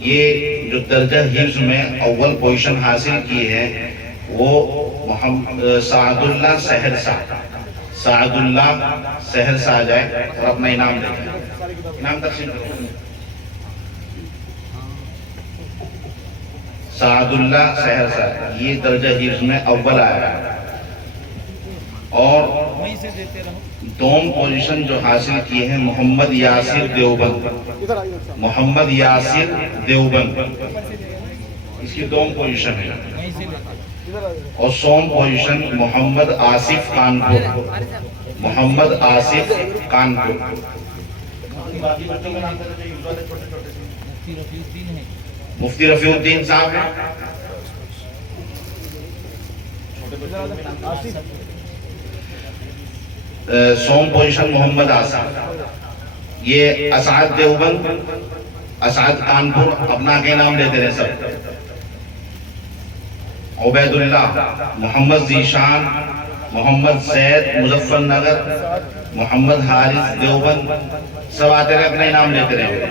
یہ جو درجہ حفظ میں اول پوزیشن حاصل کی ہے وہ سعد اللہ سہرسہ، سعد اللہ سہرسہ آ جائے اور اپنا انعام دے جائے، انعام تقسیم کرو۔ سعد اللہ سہرسہ یہ درجہ حفظ میں اول آیا ہے، اور دوم پوزیشن جو حاصل کی ہے محمد یاسر دیوبند، محمد یاسر دیوبند، اس کی دوم پوزیشن ہے، اور سوم پوزیشن محمد آصف کانپور، محمد آصف کانپور۔ مفتی رفیع الدین صاحب ہیں، سوم پوزیشن محمد آصف۔ یہ اسعد دیوبند، اسعد کانپور، اپنا کے نام لیتے رہے سب۔ عبید اللہ، محمد ذیشان، محمد زید مظفر نگر، محمد حارث دیوبند، سب آتے رہے اپنا نام لیتے رہے۔